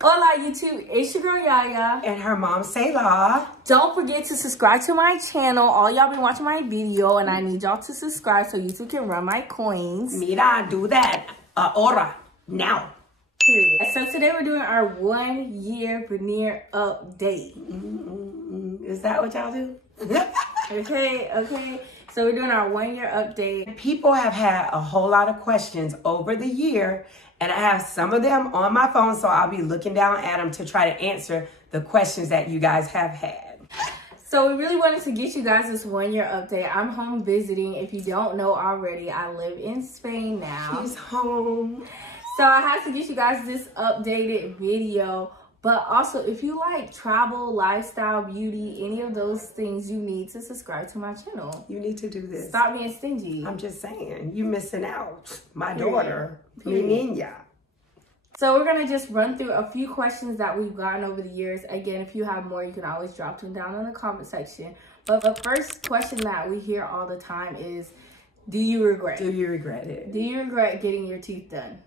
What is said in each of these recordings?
Hola, YouTube. It's your girl, Yaya. And her mom, Selah. Don't forget to subscribe to my channel. All y'all been watching my video, and I need y'all to subscribe so YouTube can run my coins. Mira, do that. Ahora. Now. Period. So today we're doing our 1 year veneer update. Is that what y'all do? Okay. So we're doing our 1 year update. People have had a whole lot of questions over the year, and I have some of them on my phone, so I'll be looking down at them to try to answer the questions that you guys have had. So we really wanted to get you guys this 1 year update. I'm home visiting. If you don't know already, I live in Spain now. She's home. So I had to get you guys this updated video. But also, if you like travel, lifestyle, beauty, any of those things, you need to subscribe to my channel. You need to do this. Stop being stingy. I'm just saying, you missing out. My daughter, mi niña. So we're going to just run through a few questions that we've gotten over the years. Again, if you have more, you can always drop them down in the comment section. But the first question that we hear all the time is, do you regret it? Do you regret it? Do you regret getting your teeth done?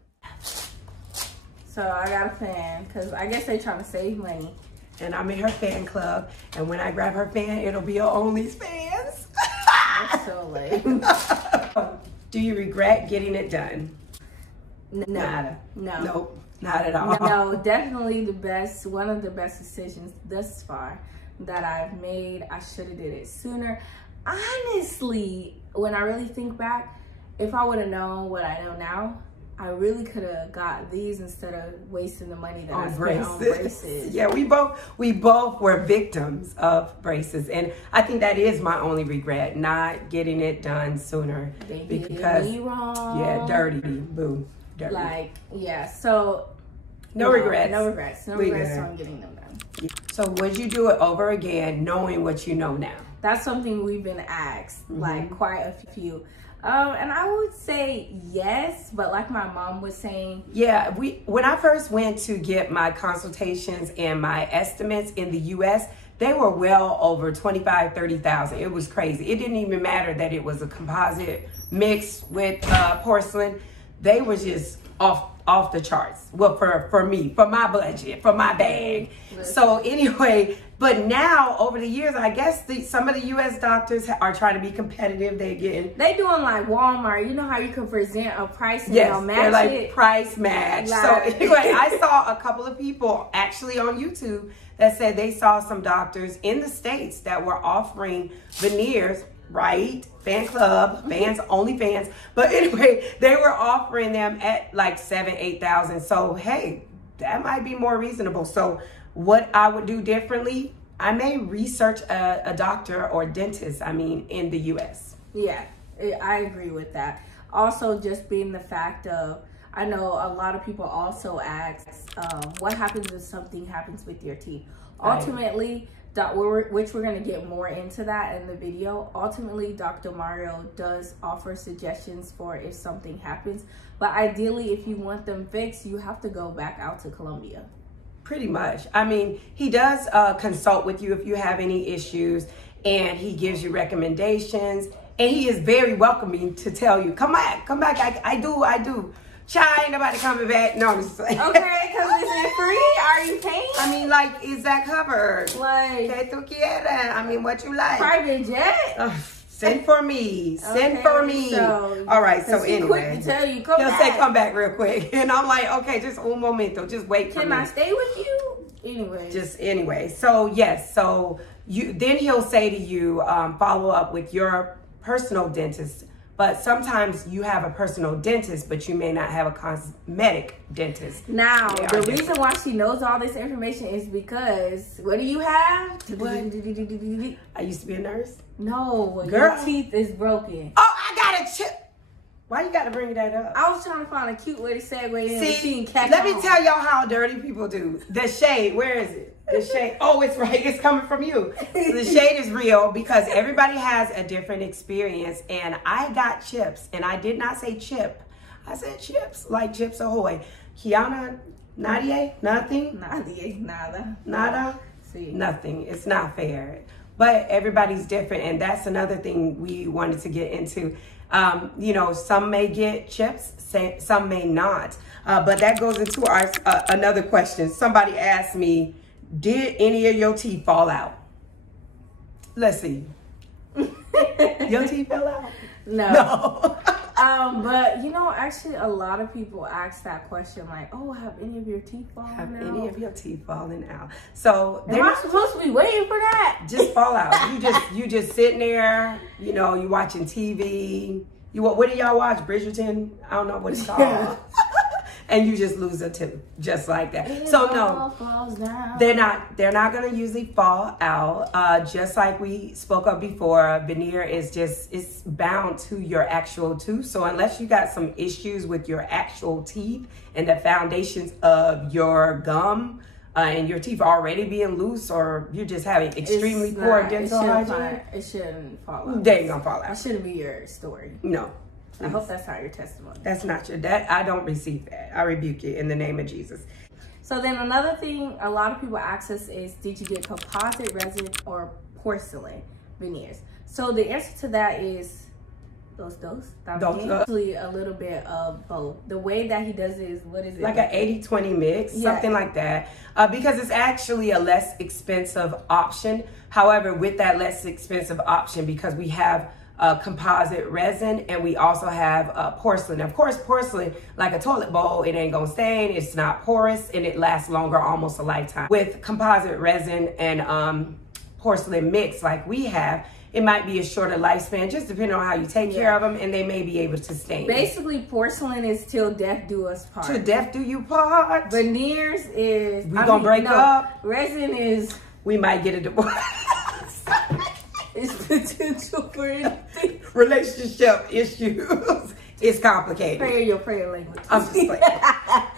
So I got a fan because I guess they're trying to save money. And I'm in her fan club. And when I grab her fan, it'll be a OnlyFans. That's so lame. Do you regret getting it done? No. Nada. No. Nope. Not at all. No, definitely one of the best decisions thus far that I've made. I should have did it sooner. Honestly, when I really think back, if I would have known what I know now, I really could have got these instead of wasting the money that I spent on braces. Yeah, we both were victims of braces, and I think that is my only regret, not getting it done sooner. They did me wrong. Yeah, dirty, boo, dirty. Like, yeah, so no regrets. No regrets on getting them done. So would you do it over again, knowing what you know now? That's something we've been asked, like quite a few. And I would say yes, but like my mom was saying. Yeah, when I first went to get my consultations and my estimates in the US, they were well over 25, 30,000. It was crazy. It didn't even matter that it was a composite mixed with porcelain. They were just off the charts. Well, for me, for my budget, for my bag. So anyway, but now over the years, I guess some of the U.S. doctors are trying to be competitive. They doing like Walmart. You know how you can present a price and they'll match they're like it? Price match. Like, so anyway, I saw a couple of people actually on YouTube that said they saw some doctors in the States that were offering veneers. Right, fan club, fans, only fans. But anyway, they were offering them at like 7,000, 8,000. So hey, that might be more reasonable. So what I would do differently, I may research a doctor or dentist, in the US. Yeah, I agree with that. Also, just being the fact of, I know a lot of people also ask, what happens if something happens with your teeth? Right. Ultimately, which we're going to get more into that in the video. Ultimately, Dr. Mario does offer suggestions for if something happens. But ideally, if you want them fixed, you have to go back out to Colombia. Pretty much. He does consult with you if you have any issues, and he gives you recommendations. And he is very welcoming to tell you, come back. I do. Child, ain't nobody coming back. No, I'm just like. Okay, because is it free? Are you paying? Is that covered? Like, ¿Qué tú quieres? What you like? Private jet? Send for me. Send for me. So, all right, so anyway. Quick to tell you, He'll say, come back real quick. And I'm like, okay, just un momento. Just wait for me. Can I stay with you? Anyway. So, yes. So, then he'll say to you, follow up with your personal dentist. But sometimes you have a personal dentist, but you may not have a cosmetic dentist. Now, the reason why she knows all this information is because, what do you have? What? I used to be a nurse. No, girl, your teeth is broken. Oh, I got a chip. Why you got to bring that up? I was trying to find a cute way to segue in. See, let me tell y'all how dirty people do. The shade, where is it? The shade, oh, it's right. It's coming from you. The shade is real because everybody has a different experience. And I got chips, and I did not say chip. I said chips, like Chips Ahoy. Kiana, Nadia, nothing. Nadia, nada. Nada? See. Nothing. It's not fair. But everybody's different, and that's another thing we wanted to get into. You know, some may get chips, some may not. But that goes into our another question. Somebody asked me, did any of your teeth fall out? Let's see. Your teeth fell out? No. But you know, actually a lot of people ask that question, like, oh, have any of your teeth fallen out? Have any of your teeth fallen out? So am I supposed to be waiting for that? Just fall out. You just sitting there, you know, you watching TV. What do y'all watch? Bridgerton? I don't know what it's called. And you just lose a tooth, just like that. It so all falls down. they're not gonna usually fall out. Just like we spoke of before, veneer is it's bound to your actual tooth. So unless you got some issues with your actual teeth and the foundations of your gum, and your teeth already being loose, or you're just having extremely poor dental hygiene, it shouldn't fall out. They ain't gonna fall out. That shouldn't be your story. No. I hope that's not your testimony. That's not your, I don't receive that. I rebuke you in the name of Jesus. So then another thing a lot of people ask us is, did you get composite, resin, or porcelain veneers? So the answer to that is those. Actually a little bit of both. The way that he does it is, what is it? Like an 80-20 mix, something like that. Because it's actually a less expensive option. However, with that less expensive option, because we have composite resin and we also have porcelain. Of course, porcelain, like a toilet bowl, it ain't gonna stain, it's not porous, and it lasts longer, almost a lifetime. With composite resin and porcelain mix like we have, it might be a shorter lifespan, just depending on how you take care of them, and they may be able to stain. Basically, porcelain is till death do us part. Till death do you part. Veneers is... We gonna break up. Resin is... We might get a divorce. It's potential for anything. Relationship issues. It's complicated. Pray your prayer language. I'm just playing.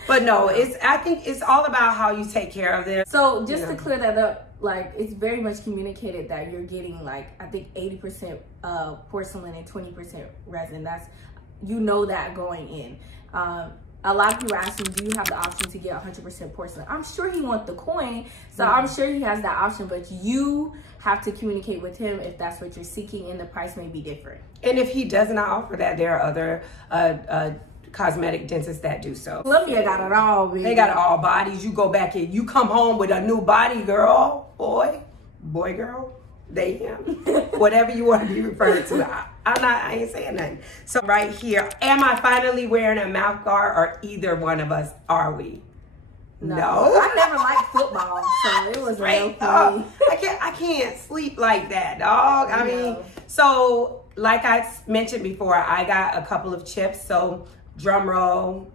But no, I think it's all about how you take care of them. So just to clear that up, like, it's very much communicated that you're getting, like, I think 80% porcelain and 20% resin. That's, you know, that going in. A lot of people are asking, do you have the option to get 100% porcelain? I'm sure he wants the coin, so I'm sure he has that option, but you have to communicate with him if that's what you're seeking, and the price may be different. And if he does not offer that, there are other cosmetic dentists that do so. Colombia got it all, baby. They got it all bodies. You go back and you come home with a new body, girl, boy, girl, they, him, whatever you want to be referred to. I ain't saying nothing. So right here, am I finally wearing a mouth guard, or either one of us are we? No. I never liked football, so it was real for me. I can't sleep like that, dog. I mean, so like I mentioned before, I got a couple of chips. So drum roll,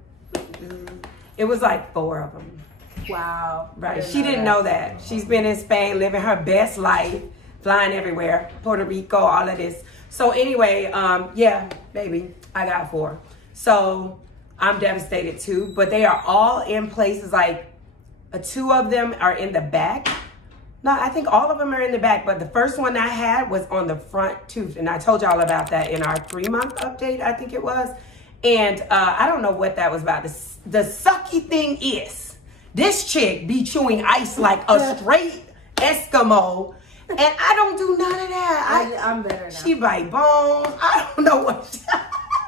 it was like 4 of them. Wow. Right. She didn't know that. She's been in Spain living her best life, flying everywhere, Puerto Rico, all of this. So anyway, yeah, baby, I got 4. So I'm devastated too, but they are all in places, like 2 of them are in the back. No, I think all of them are in the back, but the first one I had was on the front tooth, and I told y'all about that in our 3-month update, I think it was. And I don't know what that was about. The sucky thing is, this chick be chewing ice like a straight Eskimo, and I don't do none of that. I'm better now. She bite bones. I don't know what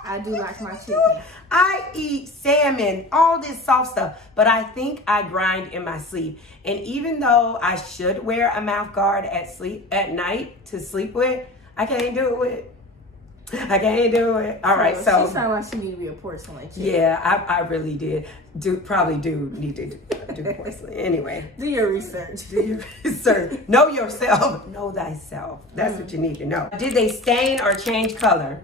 I do like my chicken. I eat salmon, all this soft stuff, but I think I grind in my sleep. And even though I should wear a mouth guard at night to sleep with, I can't do it. I can't do it. All right, so she sounds like she need to be a porcelain chick. Yeah, I really did. Probably do need to do porcelain. Anyway, do your research. Do your research. Know yourself. Know thyself. That's what you need to know. Did they stain or change color?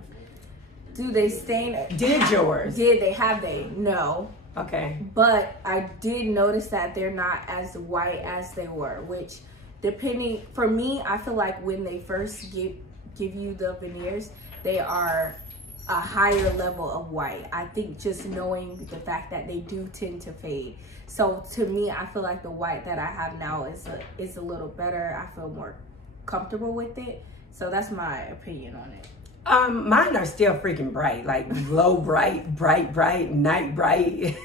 Do they stain? Did yours? Did they? Have they? No. Okay. But I did notice that they're not as white as they were, which depending, for me, I feel like when they first give you the veneers, they are a higher level of white. I think just knowing the fact that they do tend to fade. So to me, I feel like the white that I have now is a little better. I feel more comfortable with it. So that's my opinion on it. Mine are still freaking bright, like low bright, bright, night bright.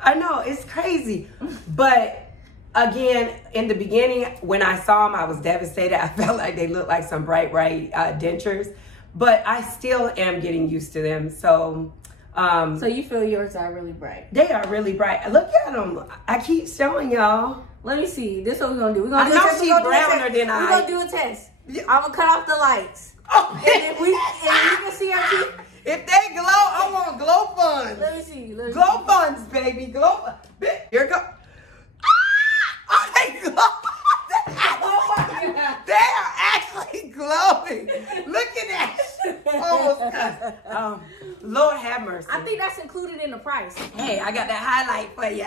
I know, it's crazy. But again, in the beginning, when I saw them, I was devastated. I felt like they looked like some bright dentures. but I still am getting used to them. So so you feel yours are really bright? They are really bright. Look at them. I keep showing y'all. Let me see. This is what we're gonna do. We're gonna do I know a test. she's browner than I. We're gonna do a test. I'm gonna cut off the lights. Oh. And then you can see our teeth. If they glow, I want glow funds. Let me see. Glow funds, baby. Glow. Here it goes. Oh, they glow. Oh my God. They are actually glowing. Look at that. Almost cut. Lord have mercy. I think that's included in the price. Hey, I got that highlight for you.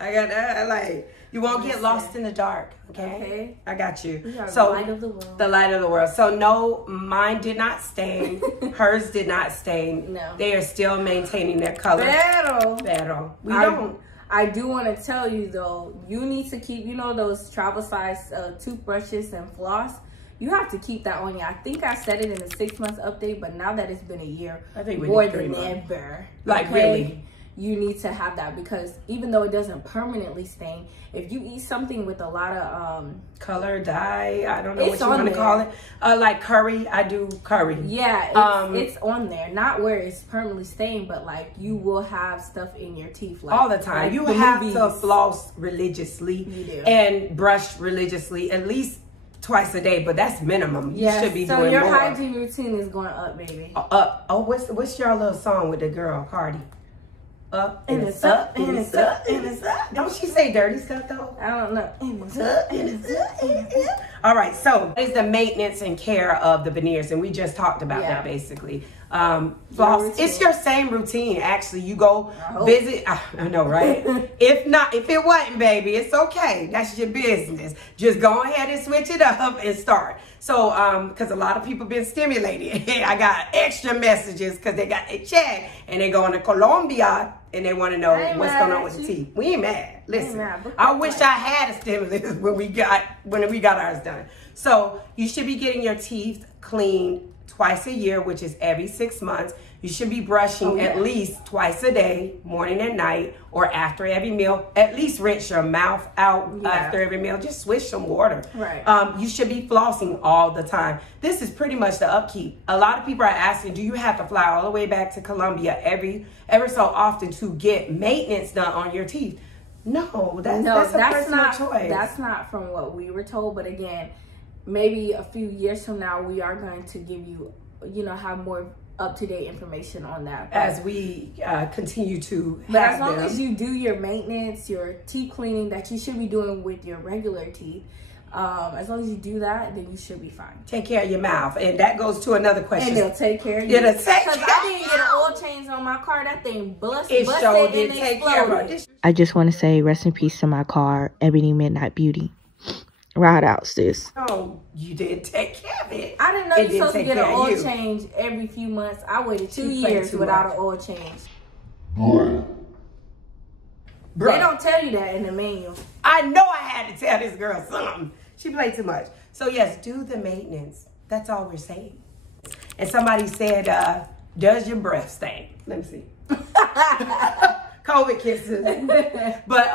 I got that highlight. You won't get lost in the dark, okay? I got you. So, the light of the world. The light of the world. So no, mine did not stain. Hers did not stain. No. They are still maintaining their color. Pero. We don't. I do want to tell you though, you need to keep, you know, those travel size toothbrushes and floss. You have to keep that on you. I think I said it in the 6 months update, but now that it's been a year, I think more than ever. Like really? You need to have that because even though it doesn't permanently stain, if you eat something with a lot of color, dye, I don't know what you want to call it. Like curry, I do curry. Yeah, it's on there. Not where it's permanently stained, but like you will have stuff in your teeth. Like, all the time. Like you have to floss religiously and brush religiously, at least twice a day, but that's minimum. You should be doing more. So your hygiene routine is going up, baby. Up. Oh, what's your little song with the girl, Cardi? Up and it's up and it's up and it's up. Don't she say dirty stuff though? I don't know. And it's up and it's up and it's up. All right, so it's the maintenance and care of the veneers, and we just talked about that basically. Floss, it's your same routine actually. You go visit. I know, right? If it wasn't, baby, it's okay. That's your business. Just go ahead and switch it up and start. So, because a lot of people been stimulated. I got extra messages because they got a check and they going to Colombia and they want to know what's going on with the teeth. We ain't mad. Listen, I wish I had a stimulus when we got ours done. So you should be getting your teeth cleaned twice a year, which is every 6 months. You should be brushing at least twice a day, morning and night, or after every meal. At least rinse your mouth out after every meal. Just swish some water. Right. You should be flossing all the time. This is pretty much the upkeep. A lot of people are asking, do you have to fly all the way back to Colombia ever so often to get maintenance done on your teeth? No, that's a personal choice. That's not from what we were told. But again, maybe a few years from now, we are going to give you, have more up-to-date information on that. As we continue to But as long as you do your maintenance, your teeth cleaning that you should be doing with your regular teeth, as long as you do that, then you should be fine. Take care of your mouth. And that goes to another question. And they'll take care of you. Because I didn't get an oil change on my car. That thing busted and exploded. I just want to say rest in peace to my car, Ebony Midnight Beauty. Ride out, sis. Oh, you did take care of it. I didn't know you're supposed to get an oil change every few months. I waited 2 years without an oil change. They don't tell you that in the manual. I know I had to tell this girl something. She played too much. So yes, do the maintenance. That's all we're saying. And somebody said, does your breath stink? Let me see. COVID kisses. But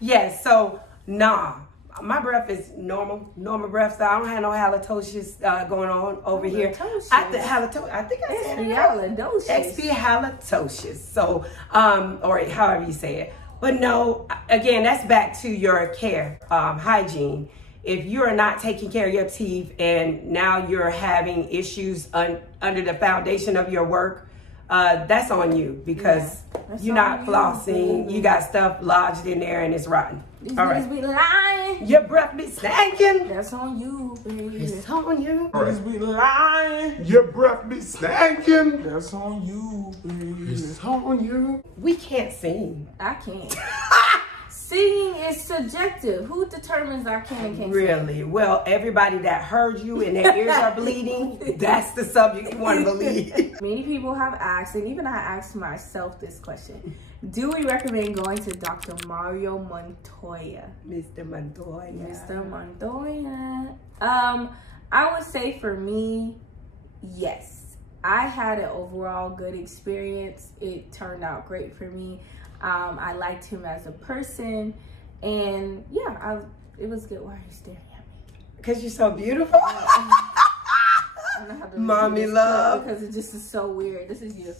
yes, so nah. My breath is normal breath. So I don't have no halitosis going on over here. I think I said it. Expialitosis. So, or however you say it. But no, again, that's back to your care, hygiene. If you're not taking care of your teeth and now you're having issues under the foundation of your work, that's on you because you're not flossing. You got stuff lodged in there and it's rotten. These niggas be lying. Your breath be stinking. That's on you, baby. It's on you. Niggas be lying. Your breath be stinking. That's on you, baby. It's on you. We can't sing. I can't. Singing is subjective. Who determines I can and can't really sing? Well, everybody that heard you and their ears are bleeding, that's the subject you want to believe. Many people have asked, and even I asked myself this question. Do we recommend going to Dr. Mario Montoya? Mr. Montoya. Mr. Montoya. I would say for me, yes. I had an overall good experience. It turned out great for me. I liked him as a person. And yeah, it was good. Why are you staring at me? Because you're so beautiful. don't know how to Mommy love. because it just is so weird. This is you.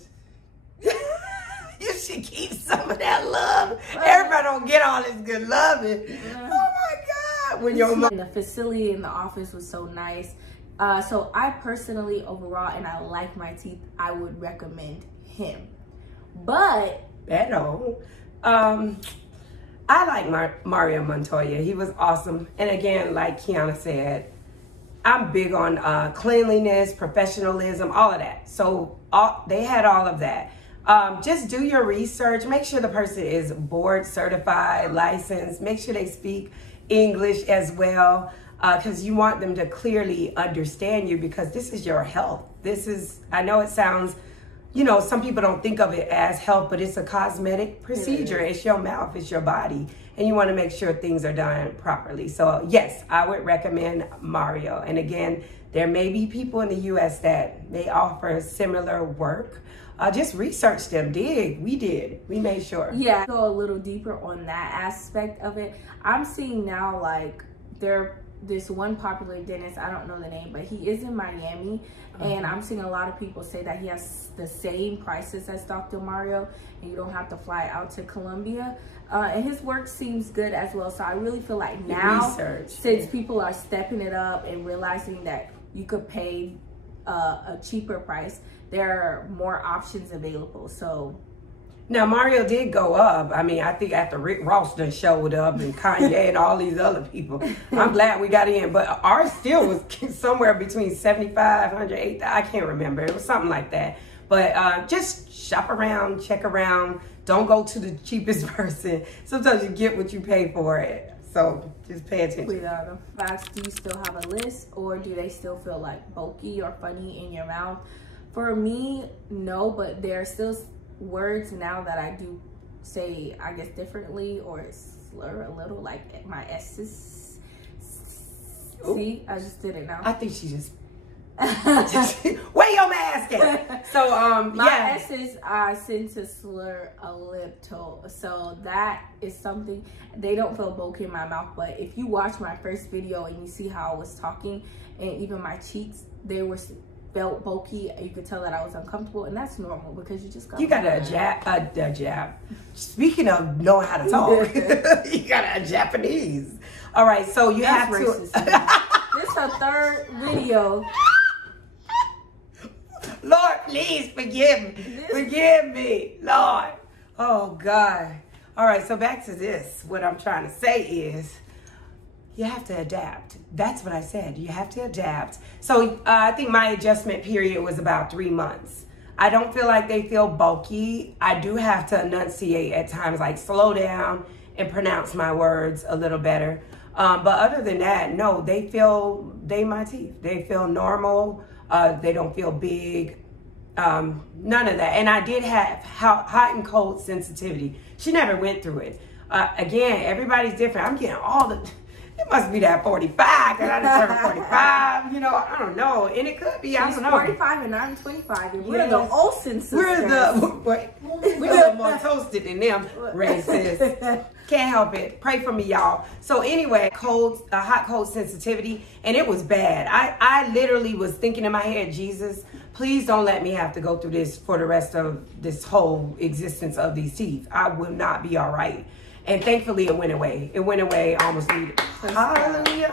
You should keep some of that love. Everybody don't get all this good loving. Oh my God. When your mom. The facility in the office was so nice. So I personally, overall, and I like my teeth, I would recommend him. But Beto. I like Mario Montoya. He was awesome. And again, like Kiana said, I'm big on cleanliness, professionalism, all of that. So they had all of that. Just do your research. Make sure the person is board certified, licensed. Make sure they speak English as well, because you want them to clearly understand you, because this is your health. This is, I know it sounds, you know, some people don't think of it as health, but it's a cosmetic procedure. It's your mouth, it's your body, and you want to make sure things are done properly. So yes, I would recommend Mario. And again, there may be people in the US that may offer similar work. Just research them, dig. We did. We made sure. Yeah, go a little deeper on that aspect of it. I'm seeing now, like, this one popular dentist, I don't know the name, but he is in Miami, and I'm seeing a lot of people say that he has the same prices as Dr. Mario, and you don't have to fly out to Colombia. And his work seems good as well. So I really feel like now, since people are stepping it up and realizing that you could pay a cheaper price, there are more options available. So now Mario did go up. I mean, I think after Rick Ross done showed up and Kanye and all these other people, I'm glad we got in. But ours still was somewhere between 7,500, 8,000. I can't remember. It was something like that. But just shop around, check around. Don't go to the cheapest person. Sometimes you get what you pay for it. So just pay attention. Do you still have a list, or do they still feel like bulky or funny in your mouth? For me, no, but there are still words now that I do say, I guess, differently or slur a little, like my S's. See, I just did it now. I think she just where your mask at? So my yeah, S's I tend to slur a little, so that is something. They don't feel bulky in my mouth, but if you watch my first video and you see how I was talking, and even my cheeks, they were felt bulky. You could tell that I was uncomfortable, and that's normal because you just got a jab. Speaking of knowing how to talk, you got a Japanese. All right, so you have to. This is her third video. Lord, please forgive me. Forgive me, Lord. Oh God. All right, so back to this. What I'm trying to say is, you have to adapt. That's what I said. You have to adapt. So I think my adjustment period was about 3 months. I don't feel like they feel bulky. I do have to enunciate at times, like slow down and pronounce my words a little better. But other than that, no, they my teeth. They feel normal. They don't feel big. None of that. And I did have hot and cold sensitivity. She never went through it. Again, everybody's different. I'm getting all the... It must be that 45, because I done turned 45. You know, I don't know. And it could be, I don't know. 45 and I'm 25. And we're the Olsen sisters. We're a little more toasted than them, racist. Can't help it. Pray for me, y'all. So anyway, hot cold sensitivity, and it was bad. I literally was thinking in my head, Jesus, please don't let me have to go through this for the rest of this whole existence of these teeth. I will not be all right. And thankfully, it went away. It went away almost immediately. Hallelujah.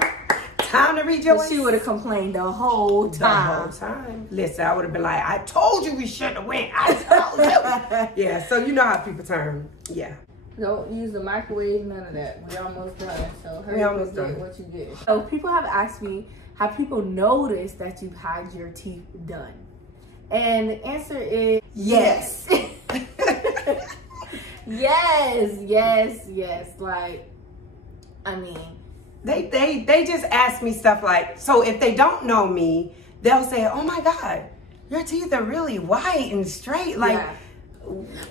Time to rejoice. She would have complained the whole time. The whole time. Listen, I would have been like, I told you we shouldn't have went. I told you. Yeah, so you know how people turn. Yeah. Don't use the microwave, none of that. We almost done. So hurry up and get what you get. So people have asked me, have people noticed that you've had your teeth done? And the answer is yes. Yes. Like, I mean, they just ask me stuff like, so if they don't know me, they'll say, oh my God, your teeth are really white and straight. Like, yeah.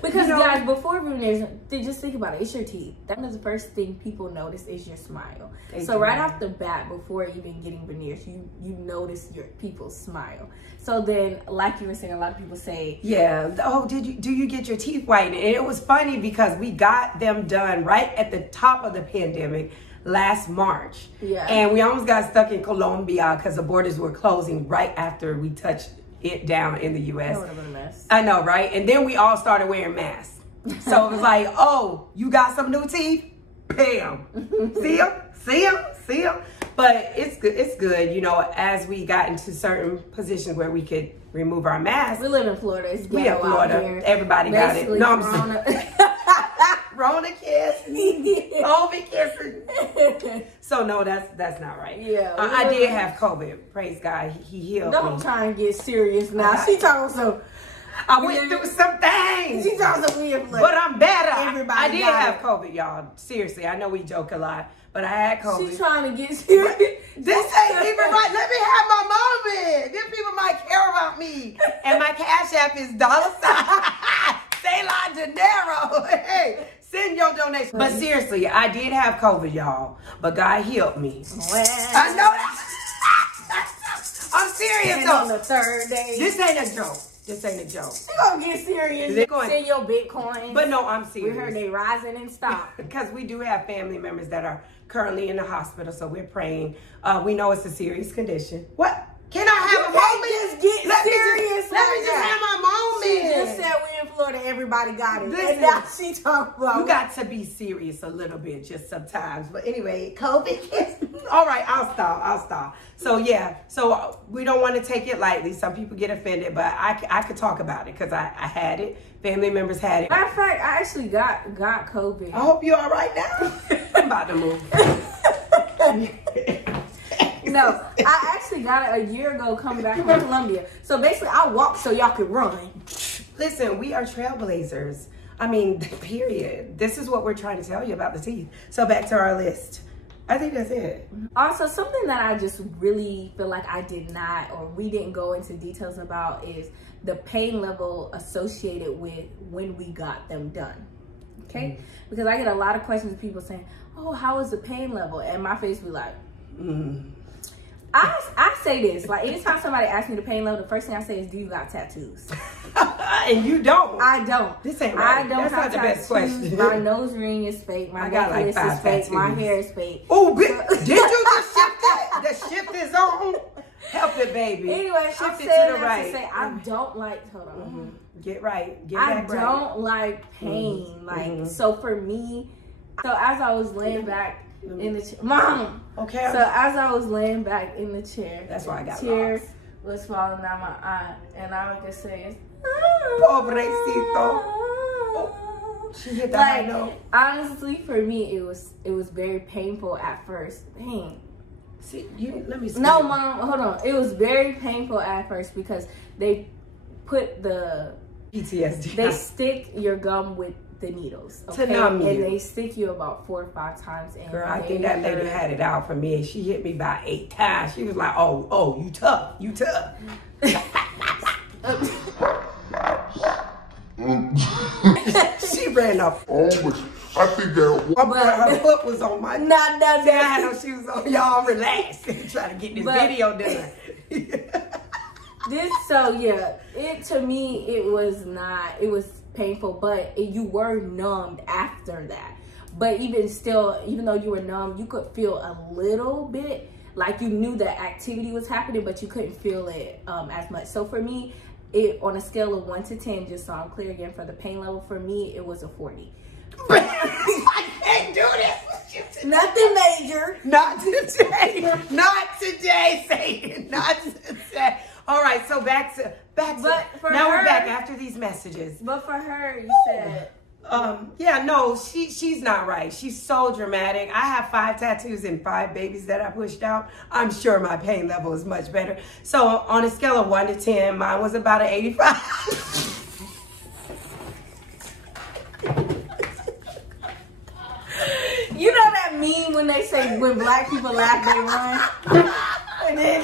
Because, you know, guys, before veneers, just think about it. It's your teeth. That is the first thing people notice is your smile. So right off the bat, before even getting veneers, you notice your people's smile. So then, like you were saying, a lot of people say, yeah, oh, do you get your teeth whitened? And it was funny because we got them done right at the top of the pandemic. last March. Yeah. And we almost got stuck in Colombia because the borders were closing right after we touched it down in the U.S. That would have been a mess. I know, right? And then we all started wearing masks. So it was like, oh, you got some new teeth? Bam. See them? See them? See them? But it's good. It's good, you know, as we got into certain positions where we could remove our masks. We live in Florida. It's We have Florida. Here. Everybody Basically, got it. No, I'm Rona kiss. COVID kissing. So no, that's not right. Yeah. I did have COVID. Praise God. He healed me. Don't try and get serious now. She talking so. I went through some things. She talking so weird. But I'm better. Everybody I did got have it. COVID, y'all. Seriously, I know we joke a lot, but I had COVID. She trying to get serious. This ain't even right. Let me have my moment. These people might care about me. And my Cash App is $. Say la dinero. Hey, send your donation. But seriously, I did have COVID, y'all. But God healed me. I know that. I'm serious And though. on the third day. This ain't a joke. This ain't a joke. You gonna get serious. You send your Bitcoin. But no, I'm serious. We heard they rising and stop. Because we do have family members that are currently in the hospital, so we're praying. We know it's a serious condition. What? Can I have a moment? Just get serious. Let me just have my moment. She just said we in Florida, everybody got it. Listen, and now she talking about you got to be serious a little bit just sometimes. But anyway, COVID. All right, I'll stop. So yeah, so we don't want to take it lightly. Some people get offended, but I could talk about it because I had it. Family members had it. Matter of fact, I actually got COVID. I hope you're all right now. I'm about to move. No, I actually got it a year ago coming back from Colombia. So basically, I walked so y'all could run. Listen, we are trailblazers. I mean, period. This is what we're trying to tell you about the teeth. So back to our list. I think that's it. Also, something that I just really feel like I did not, or we didn't go into details about, is the pain level associated with when we got them done. Okay? Because I get a lot of questions of people saying, oh, how is the pain level? And my face be like, I say this, like anytime somebody asks me the pain level, the first thing I say is, do you got tattoos? And you don't. I don't. This ain't right. I don't That's have not the best question. My nose ring is fake. My necklace is fake. My hair is fake. Oh, did you just shift it? The shift is on. Help it, baby. Anyway, shift I'm it saying to the right. To say I don't like. Hold on. Get right. Get I back right. don't like pain. Like so for me. So as I was laying back in the chair, Mom. Okay. So as I was laying back in the chair, that's why I got tears was falling down my eye, and I would just say, "Pobrecito." Oh, she hit that high note. Honestly, for me, it was very painful at first. Dang. See, let me. No, Mom, hold on. It was very painful at first because they put the PTSD. They stick your gum with the needles, okay? To numb you. And they stick you about 4 or 5 times. And girl, I think that lady had it out for me. She hit me about 8 times. She was like, "Oh, you tough, you tough." She ran up. I think that her foot was on my. Nah. I had no shoes on. Y'all relax. Trying to get this video done. To me, it was painful, but you were numbed after that. But even though you were numb, you could feel a little bit like you knew that activity was happening, but you couldn't feel it as much. So for me, on a scale of 1 to 10, just so I'm clear again for the pain level, for me it was a 40. I can't do this. Nothing major. Not today. Not today, Satan. Not today. All right, so back to now we're back after these messages. But for her, you said she's not right. She's so dramatic. I have 5 tattoos and 5 babies that I pushed out. I'm sure my pain level is much better. So on a scale of 1 to 10, mine was about an 85. You know that meme when they say when black people laugh, they run? And then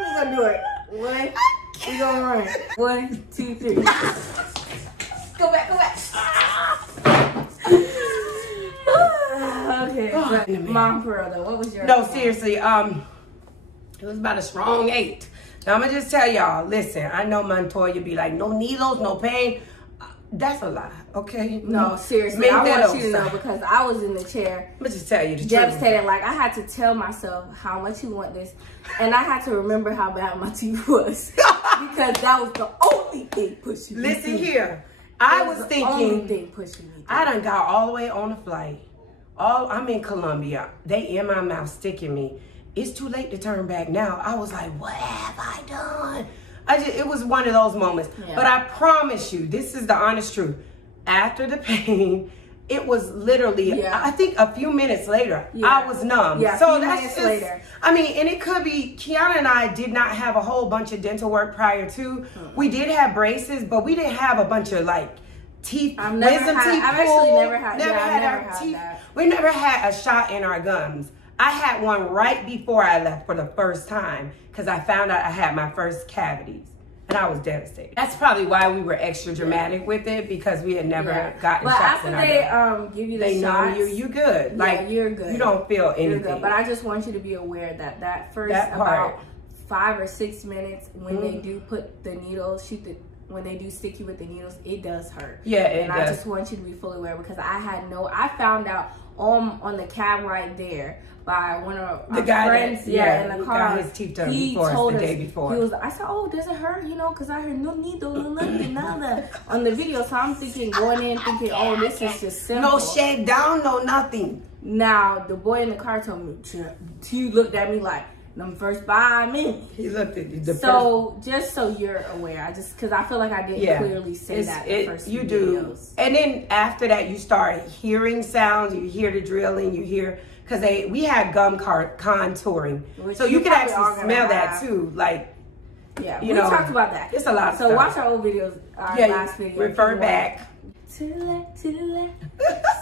we're gonna do it. We're gonna run. 1, 2, 3. Go back. Okay, but Mom, for real though, what was your? No, seriously, it was about a strong 8. Now I'm gonna just tell y'all, listen, I know Montoya be like, no needles, no pain. That's a lie, okay? No, seriously, Make I that want you to know because I was in the chair. Let me just tell you the devastated. truth. Like, I had to tell myself how much you want this. And I had to remember how bad my teeth was. Because that was the only thing pushing me. Listen here. I was thinking, only thing pushing me. I done got all the way on the flight. I'm in Colombia. They in my mouth sticking me. It's too late to turn back now. I was like, what have I done? It was one of those moments. Yeah. But I promise you, this is the honest truth. After the pain, it was literally, I think a few minutes later, I was numb. Yeah, so a few that's minutes just, later. I mean, and it could be, Kiana and I did not have a whole bunch of dental work prior to. We did have braces, but we didn't have a bunch of like teeth, I've actually never had teeth. That. We never had a shot in our gums. I had one right before I left for the first time because I found out I had my first cavities. And I was devastated. That's probably why we were extra dramatic with it, because we had never gotten shots in our gums. After they give you the they shots, know you good. Like, you're good. You don't feel anything. You're good. But I just want you to be aware that first about 5 or 6 minutes when they do put the needles, when they do stick you with the needles, it does hurt. Yeah, it does. I just want you to be fully aware because I found out on the cab right there by one of my friends, in the car. Got his teeth done before the day before. I said, oh, does it hurt? You know, because I heard no needle, no nothing, nada on the video. So I'm going in thinking, oh, this is just simple. No shake down, no nothing. Now, the boy in the car told me, he looked at me like, them first 5 minutes. He looked at you. Just so you're aware, because I feel like I didn't clearly say that in the first few videos. And then after that, you start hearing sounds. You hear the drilling. You hear, because we had gum contouring, so you can actually smell that too. Like, we talked about that. It's a lot of stuff. stuff. Watch our old videos. Our last video. Refer back. So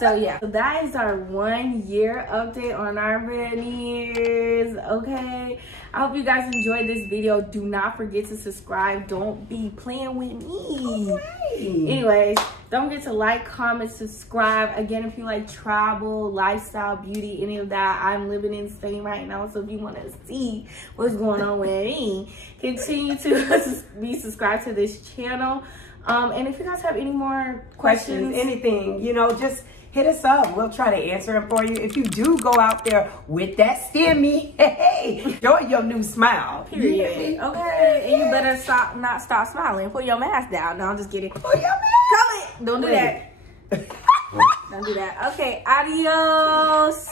so that is our 1 year update on our Veneers. Okay, I hope you guys enjoyed this video. Do not forget to subscribe. Don't be playing with me. Anyways, don't forget to like, comment, subscribe. Again, if you like travel, lifestyle, beauty, any of that, I'm living in Spain right now, so if you want to see what's going on with me, continue to be subscribed to this channel. And if you guys have any more questions, anything, just hit us up. We'll try to answer them for you. If you do go out there with that stimmy, hey, enjoy your new smile. Period. Okay, and you better not stop smiling. Put your mask down. No, I'm just kidding. Put your mask. Come in. Don't do that. Don't do that. Okay, adios.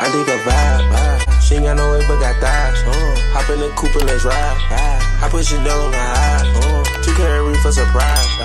I dig a vibe. She ain't got no way but got thighs. Hop in the coupe and let's ride. I put Chanel on my eyes. 2 carat for surprise.